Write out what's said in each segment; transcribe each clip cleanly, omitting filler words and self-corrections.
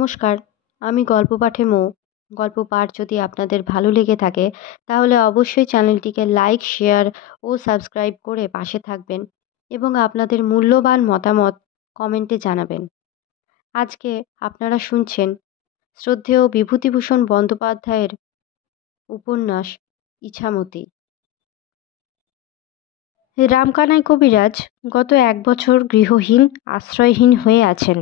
নমস্কার, আমি গল্প পাঠে মৌ। গল্প পাঠ যদি আপনাদের ভালো লেগে থাকে তাহলে অবশ্যই চ্যানেলটিকে লাইক, শেয়ার ও সাবস্ক্রাইব করে পাশে থাকবেন এবং আপনাদের মূল্যবান মতামত কমেন্টে জানাবেন। আজকে আপনারা শুনছেন শ্রদ্ধেয় বিভূতিভূষণ বন্দ্যোপাধ্যায়ের উপন্যাস ইছামতী। রামকানাই কবিরাজ গত 1 বছর গৃহহীন, আশ্রয়হীন হয়ে আছেন।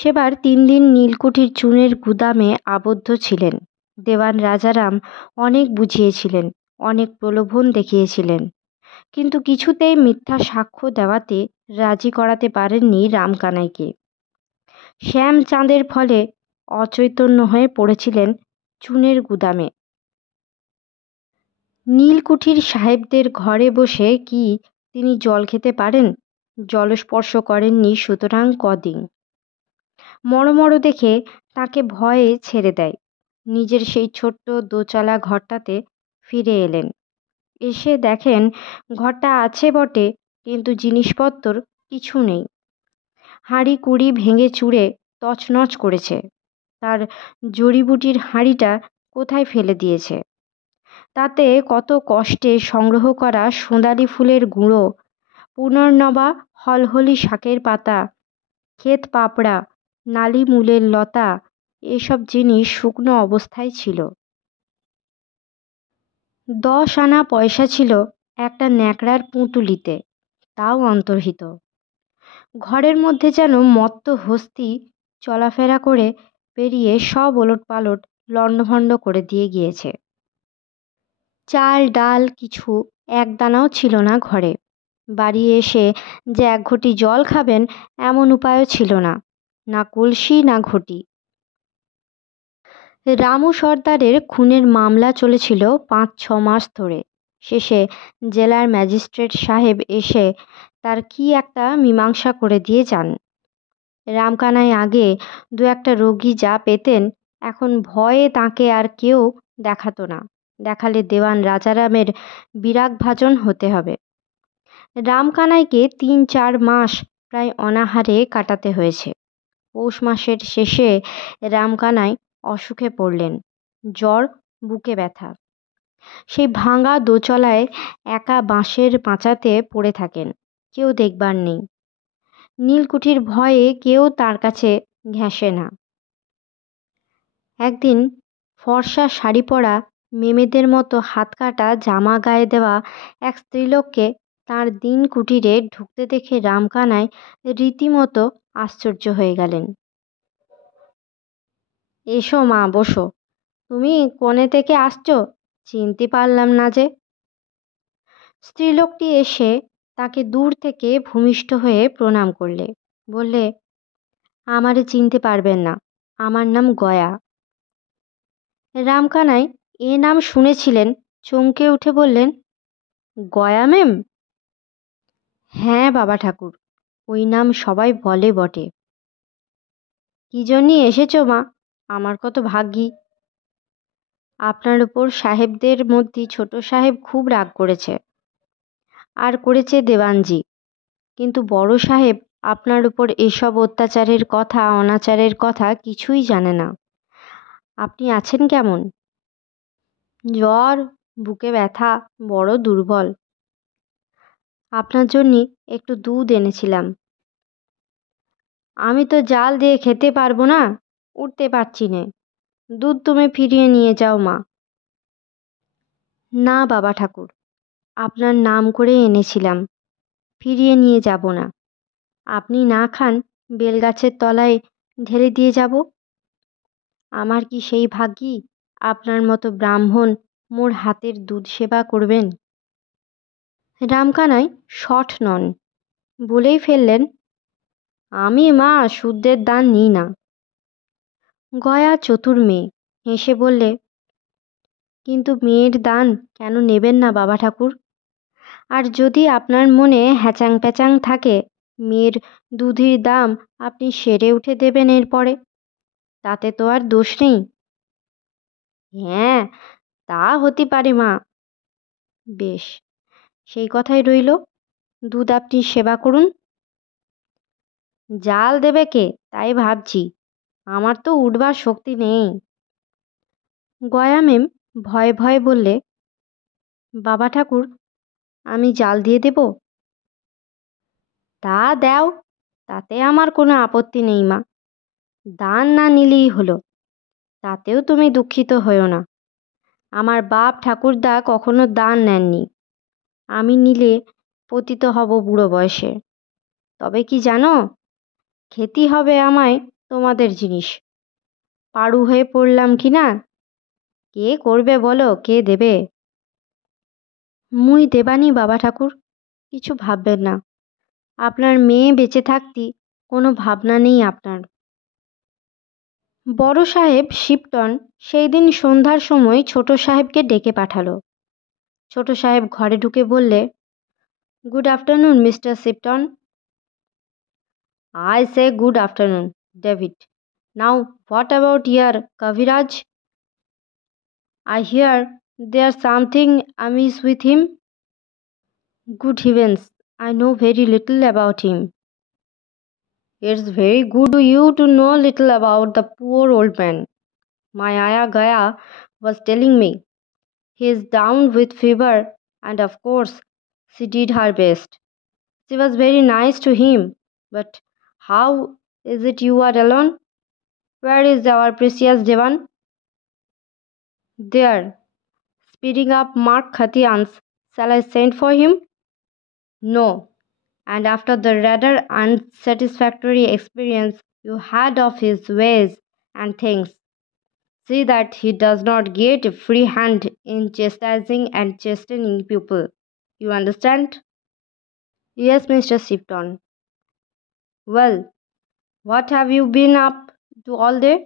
সেবার 3 দিন নীলকুঠির চুনের গুদামে আবদ্ধ ছিলেন। দেওয়ান রাজারাম অনেক বুঝিয়েছিলেন, অনেক প্রলোভন দেখিয়েছিলেন, কিন্তু কিছুতেই মিথ্যা সাক্ষ্য দেওয়াতে রাজি করাতে পারেননি রামকানাইকে। শ্যামচাঁদের ফলে অচৈতন্য হয়ে পড়েছিলেন চুনের গুদামে। নীলকুঠির সাহেবদের ঘরে বসে কি তিনি জল খেতে পারেন? জলস্পর্শ করেননি সুতরাং কদিন। মড়মড় দেখে তাকে ভয়ে ছেড়ে দেয়। নিজের সেই ছোট্ট দোচালা ঘরটাতে ফিরে এলেন। এসে দেখেন ঘরটা আছে বটে, কিন্তু জিনিসপত্র কিছু নেই। হাঁড়ি কুড়ি ভেঙে চুরে তছনছ করেছে। তার জড়িবুটির হাঁড়িটা কোথায় ফেলে দিয়েছে। তাতে কত কষ্টে সংগ্রহ করা সোঁদালি ফুলের গুঁড়ো, পুনর্নবা হলহলি শাকের পাতা, ক্ষেত পাপড়া, নালি মূলের লতা, এসব জিনিস শুকনো অবস্থায় ছিল। 10 আনা পয়সা ছিল একটা ন্যাকড়ার পুঁটুলিতে, তাও অন্তর্হিত। ঘরের মধ্যে যেন মত্ত হস্তি চলাফেরা করে পেরিয়ে সব ওলটপালট লণ্ডভণ্ড করে দিয়ে গিয়েছে। চাল ডাল কিছু একদানাও ছিল না ঘরে। বাড়ি এসে যে 1 ঘটি জল খাবেন এমন উপায়ও ছিল না, না কলসি না ঘটি। রামু সর্দারের খুনের মামলা চলেছিল 5-6 মাস ধরে। শেষে জেলার ম্যাজিস্ট্রেট সাহেব এসে তার কি একটা মীমাংসা করে দিয়ে যান। রামকানাই আগে 2-1 রোগী যা পেতেন, এখন ভয়ে তাঁকে আর কেউ দেখাতো না। দেখালে দেওয়ান রাজারামের বিরাগভাজন হতে হবে। রামকানাইকে 3-4 মাস প্রায় অনাহারে কাটাতে হয়েছে। পৌষ মাসের শেষে রামকানাই অসুখে পড়লেন। জ্বর, বুকে ব্যথা। সেই ভাঙা দোচলায় একা বাঁশের মাচাতে পড়ে থাকেন, কেউ দেখবার নেই। নীলকুঠির ভয়ে কেউ তার কাছে ঘেঁষে না। একদিন ফর্সা শাড়ি পরা, মেমেদের মতো হাত কাটা জামা গায়ে দেওয়া এক স্ত্রীলোককে তাঁর দিন কুটিরে ঢুকতে দেখে রামকানাই রীতিমতো আশ্চর্য হয়ে গেলেন। এসো মা, বসো। তুমি কোণে থেকে আসছো, চিনতে পারলাম না যে। স্ত্রীলোকটি এসে তাকে দূর থেকে ভূমিষ্ঠ হয়ে প্রণাম করলে। বললে, আমারে চিনতে পারবেন না, আমার নাম গয়া। রামকানাই এ নাম শুনেছিলেন, চমকে উঠে বললেন, গয়া ম্যাম? হ্যাঁ বাবা ঠাকুর, ওই নাম সবাই বলে বটে। কি জন্যে এসেছো মা? আমার কত ভাগ্যি। আপনার ওপর সাহেবদের মধ্যে ছোট সাহেব খুব রাগ করেছে, আর করেছে দেওয়ানজি। কিন্তু বড় সাহেব আপনার উপর এসব অত্যাচারের কথা, অনাচারের কথা কিছুই জানে না। আপনি আছেন কেমন? জ্বর, বুকে ব্যথা, বড় দুর্বল। আপনার জন্যে একটু দুধ এনেছিলাম। আমি তো জাল দিয়ে খেতে পারবো না, উঠতে পারছি নে। দুধ তুমি ফিরিয়ে নিয়ে যাও মা। না বাবা ঠাকুর, আপনার নাম করে এনেছিলাম, ফিরিয়ে নিয়ে যাব না। আপনি না খান, বেলগাছের তলায় ঢেলে দিয়ে যাব। আমার কি সেই ভাগ্যি আপনার মতো ব্রাহ্মণ মোর হাতের দুধ সেবা করবেন? রামকানাই শঠ নন, বলেই ফেললেন, আমি মা সুদ্দের দান নিই না। গয়া চতুর মেয়ে, হেসে বললে, কিন্তু মেয়ের দান কেন নেবেন না বাবা ঠাকুর? আর যদি আপনার মনে হ্যাচাং প্যাচাং থাকে, মেয়ের দুধের দাম আপনি সেরে উঠে দেবেন এরপরে, তাতে তো আর দোষ নেই। হ্যাঁ, তা হতে পারে মা। বেশ, সেই কথাই রইল। দুধ আপনি সেবা করুন। জাল দেবে কে তাই ভাবছি, আমার তো উঠবার শক্তি নেই। গয়া মেম ভয়ে ভয়ে বললে, বাবা ঠাকুর, আমি জাল দিয়ে দেব? তা দাও, তাতে আমার কোনো আপত্তি নেই মা। দান না নিলেই হলো, তাতেও তুমি দুঃখিত হইও না। আমার বাপ ঠাকুরদা কখনো দান নেননি। আমি নিলে পতিত হব বুড়ো বয়সে। তবে কি জানো, খেতে হবে আমায় তোমাদের জিনিস। পাড়ু হয়ে পড়লাম কি না, কে করবে বলো, কে দেবে? মুই দেবানি বাবা ঠাকুর, কিছু ভাববেন না। আপনার মেয়ে বেঁচে থাকতে কোনো ভাবনা নেই আপনার। বড় সাহেব শিপটন সেই দিন সন্ধ্যার সময় ছোট সাহেবকে ডেকে পাঠালো। ছোট সাহেব ঘরে ঢুকে বললে, good afternoon mister Shipton. I say good afternoon, David. Now what about your kabiraj? I hear there's something amiss with him. Good heavens, I know very little about him. It's very good of you to know little about the poor old man. My Aya Gaya was telling me he is down with fever, and of course, she did her best. She was very nice to him. But how is it you are alone? Where is our precious Devan? There, speeding up Mark Khatians. Shall I send for him? No. And after the rather unsatisfactory experience you had of his ways and things, see that he does not get a free hand in chastising and chastening people. You understand? Yes, Mr. Shipton. Well, what have you been up to all day?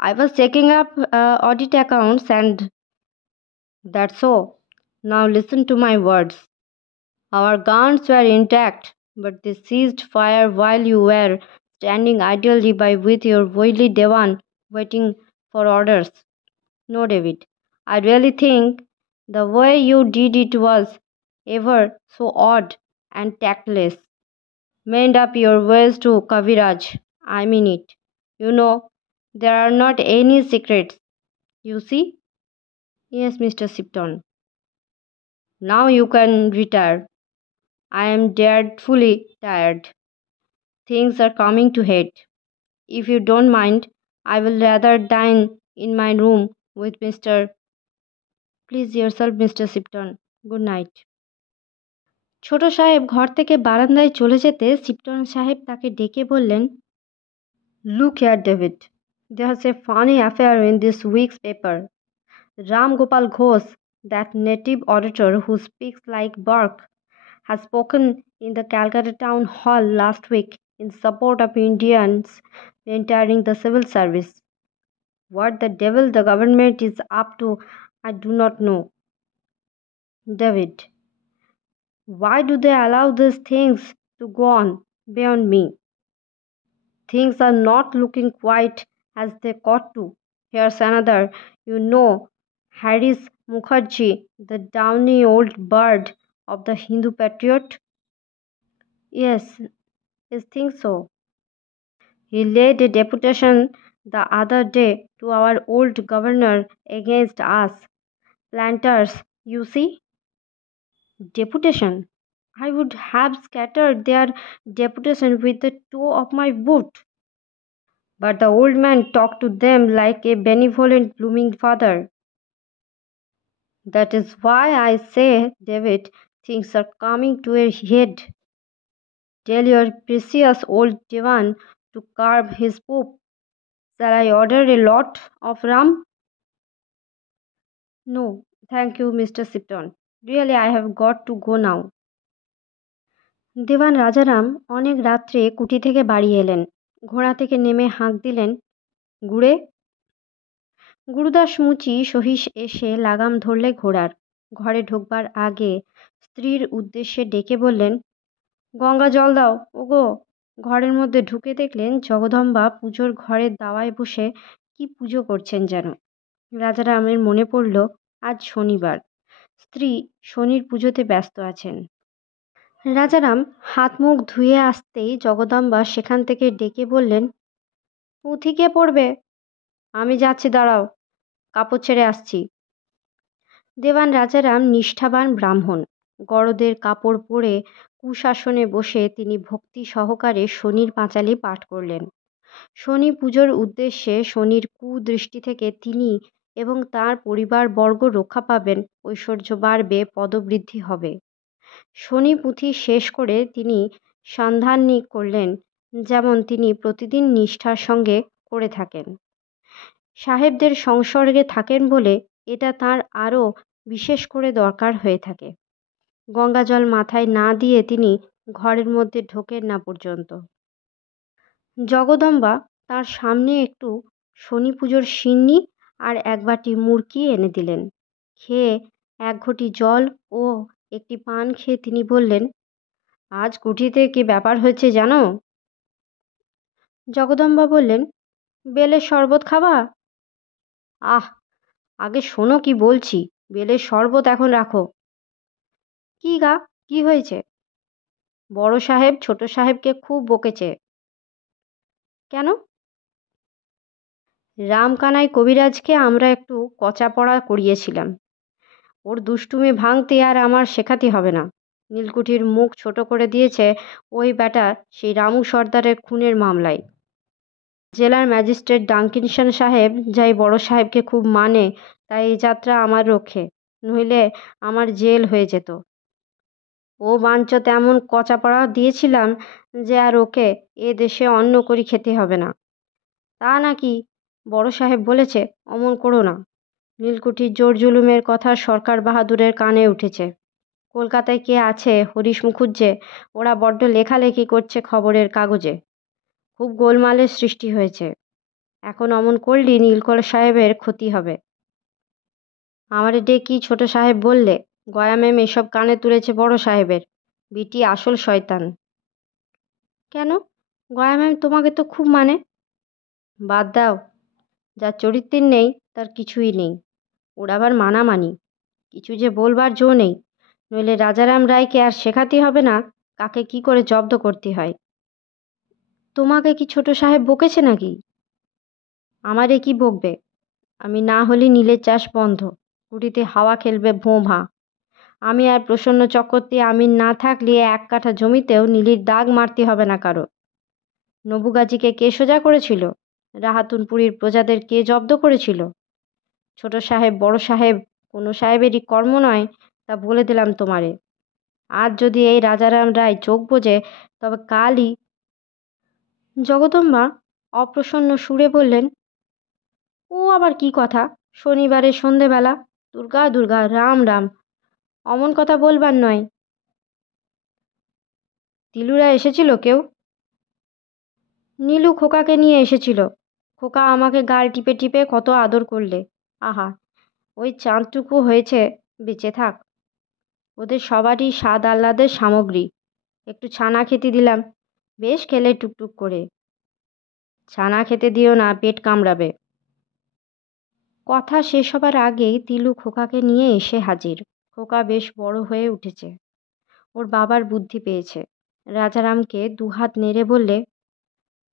I was checking up audit accounts and that's so. Now listen to my words. Our guns were intact, but they ceased fire while you were standing idly by with your wily Devan waiting for orders. No, David, I really think the way you did it was ever so odd and tactless. Mend up your ways to Kaviraj. I mean it. You know, there are not any secrets. You see? Yes, Mr. Sipton. Now you can retire. I am dreadfully tired. Things are coming to head. If you don't mind, I will rather dine in my room with Mr. Please yourself, Mr. Sipton. Good night. ছোট সাহেব ঘর থেকে বারান্দায় চলে যেতে সিপটন সাহেব তাকে ডেকে বললেন, Look here, David. There's a funny affair in this week's paper. Ram Gopal Ghosh, that native orator who speaks like Burke, has spoken in the Calcutta Town Hall last week in support of Indians entering the civil service. What the devil the government is up to, I do not know. David, why do they allow these things to go on beyond me? Things are not looking quite as they ought to. Here's another. You know, Harris Mukherjee, the downy old bird of the Hindu Patriot? Yes, I think so. He led a deputation the other day to our old governor against us. Planters, you see? Deputation. I would have scattered their deputation with the toe of my boot. But the old man talked to them like a benevolent blooming father. That is why I say, David, things are coming to a head. Tell your precious old divan to carve his poop. Shall I order a lot of rum? No, thank you, Mr. Sipton. Really, I have got to go now. দেওয়ান রাজারাম অনেক রাত্রে কুঠি থেকে বাড়ি এলেন। ঘোড়া থেকে নেমে হাঁক দিলেন, গুড়ে। গুরুদাস মুচি সহিস এসে লাগাম ধরলে ঘোড়ার। ঘরে ঢুকবার আগে স্ত্রীর উদ্দেশ্যে ডেকে বললেন, গঙ্গা জল দাও ওগো। ঘরের মধ্যে ঢুকে দেখলেন জগদম্বা পুজোর ঘরের দাওয়ায় বসে কি পুজো করছেন যেন। রাজারামের মনে পড়ল আজ শনিবার, স্ত্রী শনির পুজোতে ব্যস্ত আছেন। রাজারাম হাত মুখ ধুয়ে আসতেই জগদম্বা সেখান থেকে ডেকে বললেন, পুঁথি কে পড়বে? আমি যাচ্ছি, দাঁড়াও, কাপড় ছেড়ে আসছি। দেওয়ান রাজারাম নিষ্ঠাবান ব্রাহ্মণ। গরদের কাপড় পরে কুশাসনে বসে তিনি ভক্তি সহকারে শনির পাঁচালি পাঠ করলেন। শনি পুজোর উদ্দেশ্যে শনির কুদৃষ্টি থেকে তিনি এবং তার পরিবারবর্গ রক্ষা পাবেন, ঐশ্বর্য বাড়বে, পদবৃদ্ধি হবে। শনি পুঁথি শেষ করে তিনি সন্ধানী করলেন, যেমন তিনি প্রতিদিন নিষ্ঠার সঙ্গে করে থাকেন। সাহেবদের সংসর্গে থাকেন বলে এটা তার আরও বিশেষ করে দরকার হয়ে থাকে। গঙ্গাজল মাথায় না দিয়ে তিনি ঘরের মধ্যে ঢোকেন না পর্যন্ত। জগদম্বা তার সামনে একটু শনি পুজোর সিন্নি আর এক বাটি মুরকি এনে দিলেন। খেয়ে এক ঘটি জল ও একটি পান খেয়ে তিনি বললেন, আজ কুঠিতে কি ব্যাপার হয়েছে জানো? জগদম্বা বললেন, বেলের শরবত খাবা? আহ, আগে শোনো কি বলছি। বেলের শরবত এখন রাখো। কি গা, কি হয়েছে? বড় সাহেব ছোট সাহেবকে খুব বকেছে। কেন? রামকানাই কবিরাজকে আমরা একটু কচাপড়া করিয়েছিলাম। ওর দুষ্টুমি ভাঙতে আর আমার শেখাতে হবে না। নীলকুঠির মুখ ছোট করে দিয়েছে ওই ব্যাটা সেই রামু সর্দারের খুনের মামলায়। জেলার ম্যাজিস্ট্রেট ডাঙ্কিনসন সাহেব যাই বড় সাহেবকে খুব মানে, তাই এই যাত্রা আমার রক্ষে, নইলে আমার জেল হয়ে যেত। ও বাঞ্চতে এমন কচাপড়া দিয়েছিলাম যে আর ওকে এ দেশে অন্ন করি খেতে হবে না। তা নাকি বড় সাহেব বলেছে? অমন করো না। নীলকুঠির জোর জুলুমের কথা সরকার বাহাদুরের কানে উঠেছে। কলকাতায় কে আছে হরিশ মুখুজ্জে, ওরা বড্ড লেখালেখি করছে খবরের কাগজে। খুব গোলমালের সৃষ্টি হয়েছে। এখন অমন করলি নীলকর সাহেবের ক্ষতি হবে। আমারে ডেকি ছোট সাহেব বললে, গয়া ম্যাম এসব কানে তুলেছে বড় সাহেবের। বিটি আসল শয়তান। কেন? গয়া ম্যাম তোমাকে তো খুব মানে। বাদ দাও, যার চরিত্রের নেই তার কিছুই নেই। ওর আবার মানামানি, কিছু যে বলবার জো নেই। নইলে রাজারাম রায়কে আর শেখাতে হবে না কাকে কি করে জব্দ করতে হয়। তোমাকে কি ছোট সাহেব বকেছে নাকি? আমারে কি বকবে? আমি না হলে নীলের চাষ বন্ধ, কুটিতে হাওয়া খেলবে ভোঁ ভাঁ। আমি আর প্রসন্ন চক্রবর্তী আমিন না থাকলে এক কাঠা জমিতেও নীলির দাগ মারতে হবে না কারো। নবুগাজীকে কে সোজা করেছিল? রাহাতুনপুরীর প্রজাদের কে জব্দ করেছিল? ছোট সাহেব বড় সাহেব কোনো সাহেবেরই কর্ম নয়, তা বলে দিলাম তোমারে। আজ যদি এই রাজারাম রায় চোখ বোঝে তবে কালই। জগদম্বা অপ্রসন্ন সুরে বললেন, ও আবার কি কথা? শনিবারের সন্ধেবেলা দুর্গা দুর্গা রাম রাম, অমন কথা বলবার নয়। তিলুরা এসেছিল কেউ? নীলু খোকাকে নিয়ে এসেছিল। খোকা আমাকে গাল টিপে টিপে কত আদর করলে। আহা, ওই চাঁদটুকু হয়েছে বেঁচে থাক। ওদের সবারই স্বাদ আহ্লাদের সামগ্রী। একটু ছানা খেতে দিলাম, বেশ খেলে টুকটুক করে। ছানা খেতে দিও না, পেট কামড়াবে। কথা শেষ হবার আগেই তিলু খোকাকে নিয়ে এসে হাজির। খোকা বেশ বড় হয়ে উঠেছে, ওর বাবার বুদ্ধি পেয়েছে। রাজারামকে দুহাত নেড়ে বললে,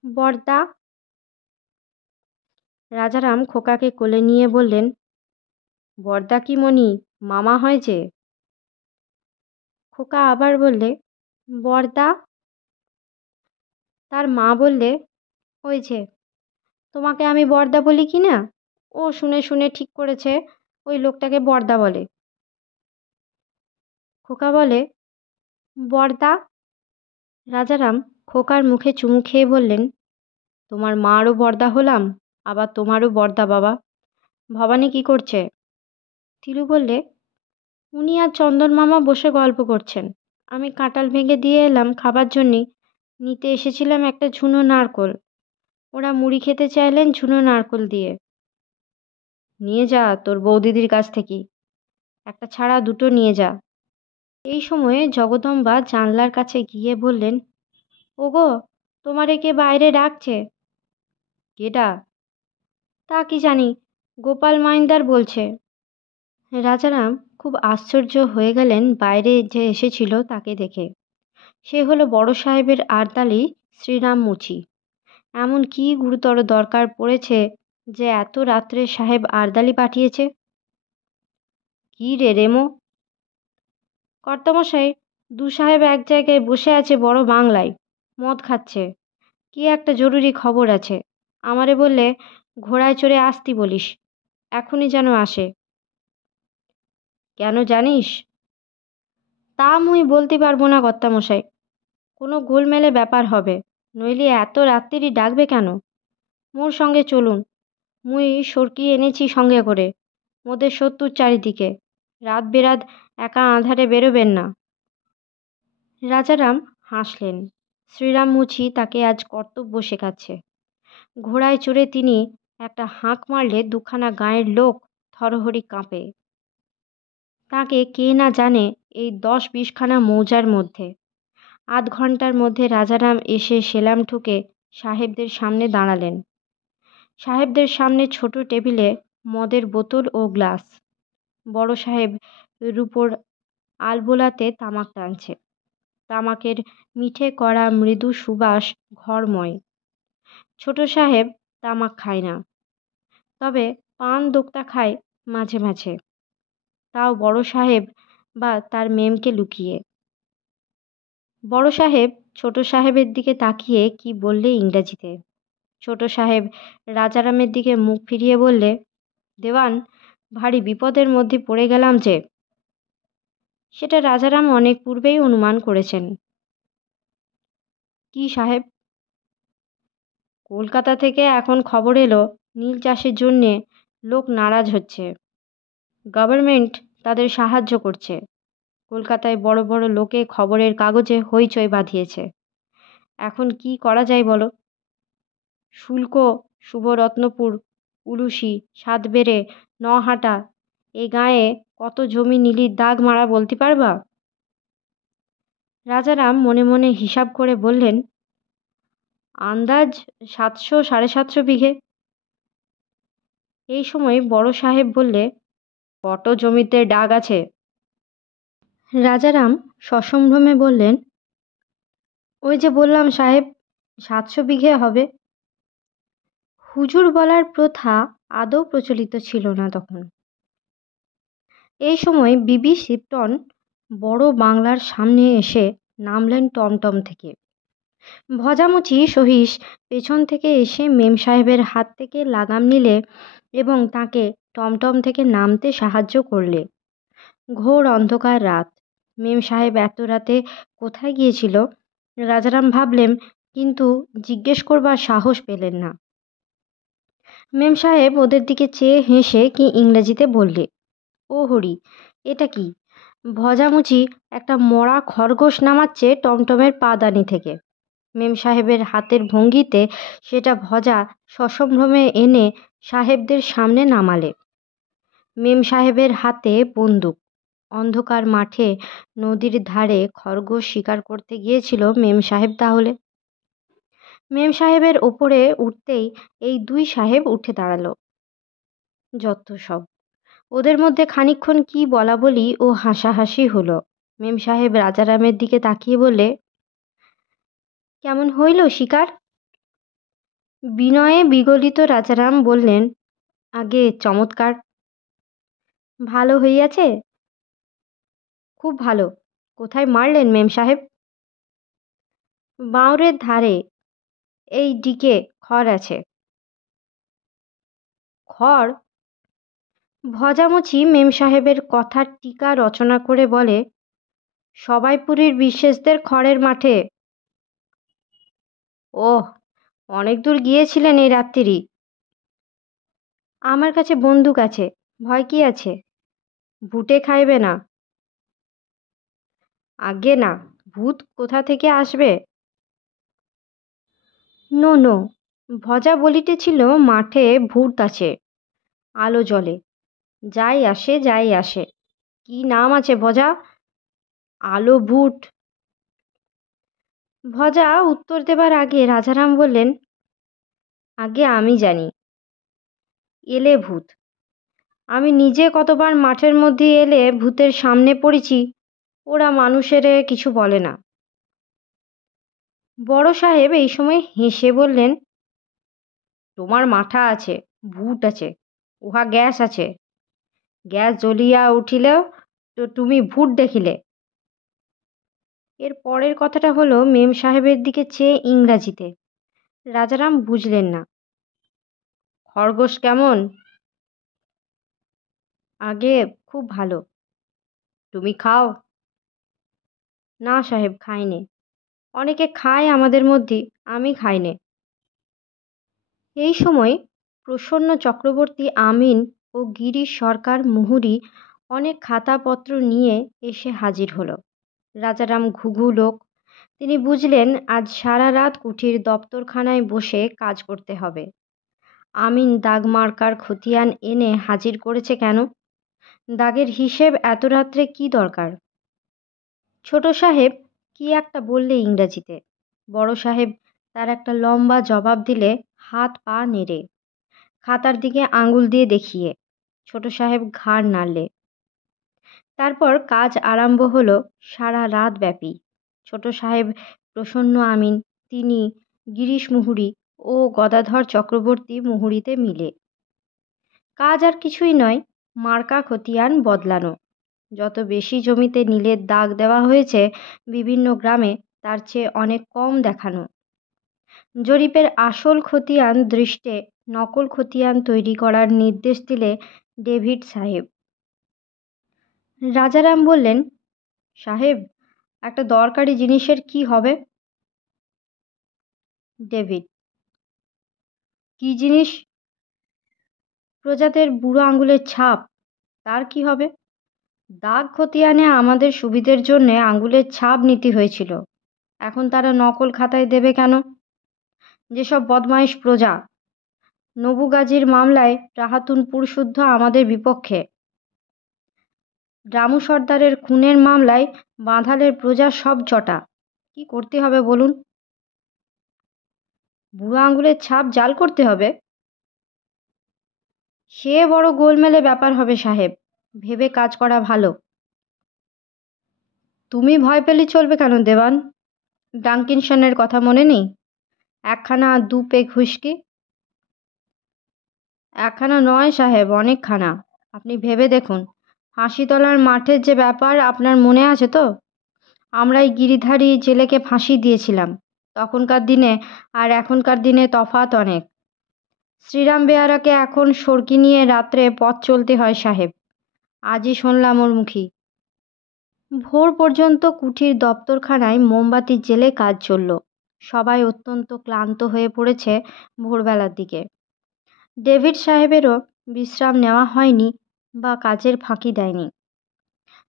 বর্দা। রাজারাম খোকাকে কোলে নিয়ে বললেন, বর্দা কি মণি, মামা হয় যে। খোকা আবার বললে, বর্দা। তার মা বললে, ওই যে, তোমাকে আমি বর্দা বলি কি না? ও শুনে শুনে ঠিক করেছে ওই লোকটাকে বর্দা বলে। খোকা বলে, বর্দা। রাজারাম খোকার মুখে চুমু খেয়ে বললেন, তোমার মারও বর্দা হলাম, আবার তোমারও বর্দা বাবা। ভবানী কি করছে? তিলু বললে, উনি আর চন্দন মামা বসে গল্প করছেন। আমি কাঁঠাল ভেঙে দিয়ে এলাম খাবার জন্যে। নিতে এসেছিলাম একটা ঝুনো নারকোল। ওরা মুড়ি খেতে চাইলেন ঝুনো নারকোল দিয়ে। নিয়ে যা তোর বৌদিদির কাছ থেকে, একটা ছাড়া দুটো নিয়ে যা। এই সময়ে জগদম্বা জানলার কাছে গিয়ে বললেন, ওগো, তোমার একে বাইরে ডাকছে। কেডা? তা কি জানি, গোপাল মাইন্দার বলছে। রাজারাম খুব আশ্চর্য হয়ে গেলেন বাইরে যে এসেছিল তাকে দেখে। সে হলো বড় সাহেবের আর্দালি শ্রীরাম মুচি। এমন কি গুরুতর দরকার পড়েছে যে এত রাত্রে সাহেব আরদালি পাঠিয়েছে? কি রে রেমো? কর্তামশাই, দু সাহেব এক জায়গায় বসে আছে বড় বাংলায়, মদ খাচ্ছে। কি একটা জরুরি খবর আছে। আমারে বললে ঘোড়ায় চড়ে আসতি বলিস, এখনই যেন আসে। কেন জানিস? তা মুই বলতে পারবো না কর্তামশাই। কোনো গোলমেলে ব্যাপার হবে, নইলে এত রাত্রিরই ডাকবে কেন? মোর সঙ্গে চলুন, মুই সরকি এনেছি সঙ্গে করে। মোদের শত্রুর চারিদিকে, রাত বেরাত একা আঁধারে বেরোবেন না। রাজারাম হাসলেন। শ্রীরাম মুচি তাকে আজ কর্তব্য শেখাচ্ছে। ঘোড়ায় চড়ে তিনি একটা হাঁক মারলে দুখানা গাঁয়ের লোক থরহরি কাঁপে। তাকে কে না জানে এই 10-20খানা মৌজার মধ্যে। আধ ঘন্টার মধ্যে রাজারাম এসে সেলাম ঠুকে সাহেবদের সামনে দাঁড়ালেন। সাহেবদের সামনে ছোট টেবিলে মদের বোতল ও গ্লাস। বড় সাহেব রূপোর আলবোলাতে তামাক টানছে। তামাকের মিঠে কড়া মৃদু সুবাস ঘরময়। ছোট সাহেব তামাক খায় না, তবে পান দোক্তা খায় মাঝে মাঝে, তাও বড় সাহেব বা তার মেমকে লুকিয়ে। বড় সাহেব ছোট সাহেবের দিকে তাকিয়ে কি বললে ইংরাজিতে। ছোট সাহেব রাজারামের দিকে মুখ ফিরিয়ে বললে, দেওয়ান, ভারী বিপদের মধ্যে পড়ে গেলাম যে। সেটা রাজারাম অনেক পূর্বেই অনুমান করেছেন। কি সাহেব? কলকাতা থেকে এখন খবর এলো নীল চাষের জন্যে লোক নারাজ হচ্ছে। গভর্নমেন্ট তাদের সাহায্য করছে। কলকাতায় বড় বড় লোকে খবরের কাগজে হইচই বাঁধিয়েছে। এখন কি করা যায় বলো? শুল্ক, শুভরত্নপুর, উলুশি, সাতবেড়ে, নহাটা, এ গাঁয়ে কত জমি নীলির দাগ মারা বলতে পারবা? রাজারাম মনে মনে হিসাব করে বললেন, আন্দাজ 700-750 বিঘে। এই সময় বড় সাহেব বললে, কত জমিতে ডাগ আছে? রাজারাম সসম্ভ্রমে বললেন, ওই যে বললাম সাহেব, 700 বিঘে হবে। হুজুর বলার প্রথা আদৌ প্রচলিত ছিল না তখন। এই সময় বিবি শিপটন বড় বাংলার সামনে এসে নামলেন টমটম থেকে। ভজামুচি সহিস পেছন থেকে এসে মেম সাহেবের হাত থেকে লাগাম নিলে এবং তাকে টমটম থেকে নামতে সাহায্য করলে। ঘোর অন্ধকার রাত। মেম সাহেব এত রাতে কোথায় গিয়েছিল রাজারাম ভাবলেন, কিন্তু জিজ্ঞেস করবার সাহস পেলেন না। মেম সাহেব ওদের দিকে চেয়ে হেসে কি ইংরেজিতে বললে, ও হরি, এটা কি? ভজামুচি একটা মরা খরগোশ নামাচ্ছে টমটমের পাদানি থেকে। মেম সাহেবের হাতের ভঙ্গিতে সেটা ভজা সসম্ভ্রমে এনে সাহেবদের সামনে নামালে। মেম সাহেবের হাতে বন্দুক। অন্ধকার মাঠে নদীর ধারে খরগোশ শিকার করতে গিয়েছিল মেম সাহেব তাহলে। মেম সাহেবের ওপরে উঠতেই এই দুই সাহেব উঠে দাঁড়ালো। যত সব। ওদের মধ্যে খানিকক্ষণ কি বলা বলি ও হাসাহাসি হলো। মেম সাহেব রাজারামের দিকে তাকিয়ে বললে, কেমন হইল শিকার? বিনয়ে বিগলিত রাজারাম বললেন, আগে চমৎকার। ভালো হইয়াছে? খুব ভালো। কোথায় মারলেন মেম সাহেব? বাঁওড়ের ধারে, এই দিকে খড় আছে। খড়? ভজামুচি মেম সাহেবের কথার টিকা রচনা করে বলে, সবাইপুরীর বিশেষদের খড়ের মাঠে। ওহ, অনেক দূর গিয়েছিলেন এই রাত্রিরে। আমার কাছে বন্দুক আছে, ভয় কি আছে? ভুটে খাইবে না? আজ্ঞে না, ভূত কোথা থেকে আসবে? নো নো, ভজা বলিতেছিল মাঠে ভূত আছে, আলো জ্বলে, যাই আসে যাই আসে। কি নাম আছে ভজা? আলো ভূত। ভজা উত্তর দেবার আগে রাজারাম বললেন, আগে আমি জানি, এলে ভূত। আমি নিজে কতবার মাঠের মধ্যে এলে ভূতের সামনে পড়েছি, ওরা মানুষের কিছু বলে না। বড় সাহেব এই সময় হেসে বললেন, তোমার মাথা আছে, ভূত আছে, উহা গ্যাস আছে। গ্যাস জ্বলিয়া উঠিলেও তো তুমি ভূত দেখিলে। এর পরের কথাটা হলো মেম সাহেবের দিকে চেয়ে ইংরাজিতে। রাজারাম বুঝলেন না। খরগোশ কেমন? আগে খুব ভালো। তুমি খাও? না সাহেব, খাইনে। অনেকে খায় আমাদের মধ্যে, আমি খাইনে। এই সময় প্রসন্ন চক্রবর্তী, আমিন ও গিরিশ সরকার মুহুরী অনেক খাতাপত্র নিয়ে এসে হাজির হলো। রাজারাম ঘুঘু লোক, তিনি বুঝলেন আজ সারা রাত কুঠির দপ্তরখানায় বসে কাজ করতে হবে। আমিন দাগ মার্কার খতিয়ান এনে হাজির করেছে কেন? দাগের হিসেব এত রাত্রে কি দরকার? ছোট সাহেব কি একটা বললে ইংরাজিতে। বড় সাহেব তার একটা লম্বা জবাব দিলে হাত পা নেড়ে, খাতার দিকে আঙুল দিয়ে দেখিয়ে। ছোট সাহেব ঘাড় নাড়লে। তারপর কাজ আরম্ভ হলো সারা রাত ব্যাপী। ছোট সাহেব, প্রসন্ন, আমিন, তিনি, গিরিশ মুহুরী ও গদাধর চক্রবর্তী মুহুরীতে মিলে। কাজ আর কিছুই নয়, মার্কা খতিয়ান বদলানো। যত বেশি জমিতে নীলের দাগ দেওয়া হয়েছে বিভিন্ন গ্রামে, তার চেয়ে অনেক কম দেখানো। জরিপের আসল খতিয়ান দৃষ্টে নকল খতিয়ান তৈরি করার নির্দেশ দিলে ডেভিড সাহেব। রাজারাম বললেন, সাহেব, একটা দরকারি জিনিসের কি হবে? ডেভিড, কি জিনিস? প্রজাদের বুড়ো আঙুলের ছাপ, তার কি হবে? দাগ খতিয়ানে আমাদের সুবিধের জন্যে আঙুলের ছাপ নিতে হয়েছিল, এখন তারা নকল খাতায় দেবে কেন? যেসব বদমাইশ প্রজা! নবু গাজীর মামলায় রাহাতুনপুর শুদ্ধ আমাদের বিপক্ষে। রামু সর্দারের খুনের মামলায় বাঁধালের প্রজা সব জটা। কি করতে হবে বলুন? বুড়ো আঙুলের ছাপ জাল করতে হবে? সে বড় গোলমেলে ব্যাপার হবে সাহেব, ভেবে কাজ করা ভালো। তুমি ভয় পেলে চলবে কেন দেওয়ান? ডাঙ্কিনসনের কথা মনে নেই? একখানা 2 পেগ হুইস্কি। একখানা নয় সাহেব, অনেকখানা। আপনি ভেবে দেখুন, ফাঁসিতলার মাঠের যে ব্যাপার আপনার মনে আছে তো? আমরাই গিরিধারী জেলেকে ফাঁসি দিয়েছিলাম। তখনকার দিনে আর এখনকার দিনে তফাৎ অনেক। শ্রীরাম বেয়ারাকে এখন সরকি নিয়ে রাত্রে পথ চলতে হয় সাহেব। আজই শুনলাম ওর মুখী। ভোর পর্যন্ত কুঠির দপ্তরখানায় মোমবাতি জেলে কাজ চলল। সবাই অত্যন্ত ক্লান্ত হয়ে পড়েছে ভোরবেলার দিকে। ডেভিড সাহেবেরও বিশ্রাম নেওয়া হয়নি বা কাজের ফাঁকি দেয়নি।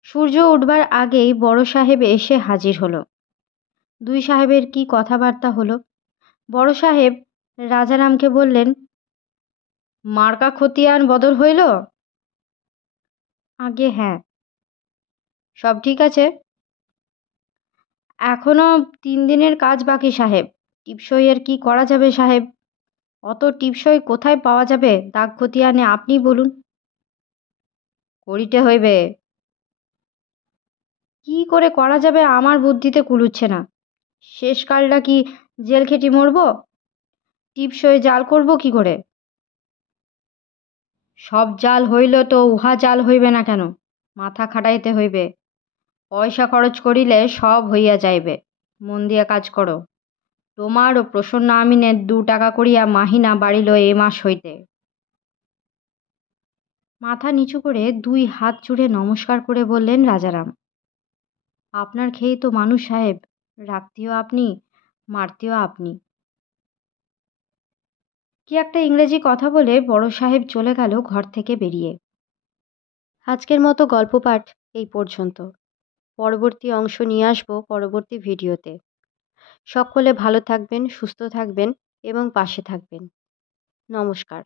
সূর্য উঠবার আগেই বড় সাহেব এসে হাজির হলো। দুই সাহেবের কি কথাবার্তা হলো। বড় সাহেব রাজারামকে বললেন, মার্কা খতিয়ান বদল হইল? আগে হ্যাঁ। সব ঠিক আছে? এখনো 3 দিনের কাজ বাকি সাহেব। টিপসইয়ের কি করা যাবে সাহেব? অত টিপসই কোথায় পাওয়া যাবে দাগ খতিয়ানে, আপনি বলুন। করিতে হইবে। কি করে করা যাবে আমার বুদ্ধিতে কুলুচ্ছে না। শেষকালটা কি জেল খেটি মরব? টিপসই জাল করব কি করে? সব জাল হইল তো উহা জাল হইবে না কেন? মাথা খাটাইতে হইবে। পয়সা খরচ করিলে সব হইয়া যাইবে। মন দিয়া কাজ করো। তোমার ও প্রসন্ন আমিনের 2 টাকা করিয়া মাহিনা বাড়িল এ মাস হইতে। মাথা নিচু করে 2 হাত জুড়ে নমস্কার করে বললেন রাজারাম, আপনার খেয়েই তো মানুষ সাহেব, রাখতেও আপনি, মারতেও আপনি। কি একটা ইংরেজি কথা বলে বড় সাহেব চলে গেল ঘর থেকে বেরিয়ে। আজকের মতো গল্প পাঠ এই পর্যন্ত। পরবর্তী অংশ নিয়ে আসবো পরবর্তী ভিডিওতে। সকলে ভালো থাকবেন, সুস্থ থাকবেন এবং পাশে থাকবেন। নমস্কার।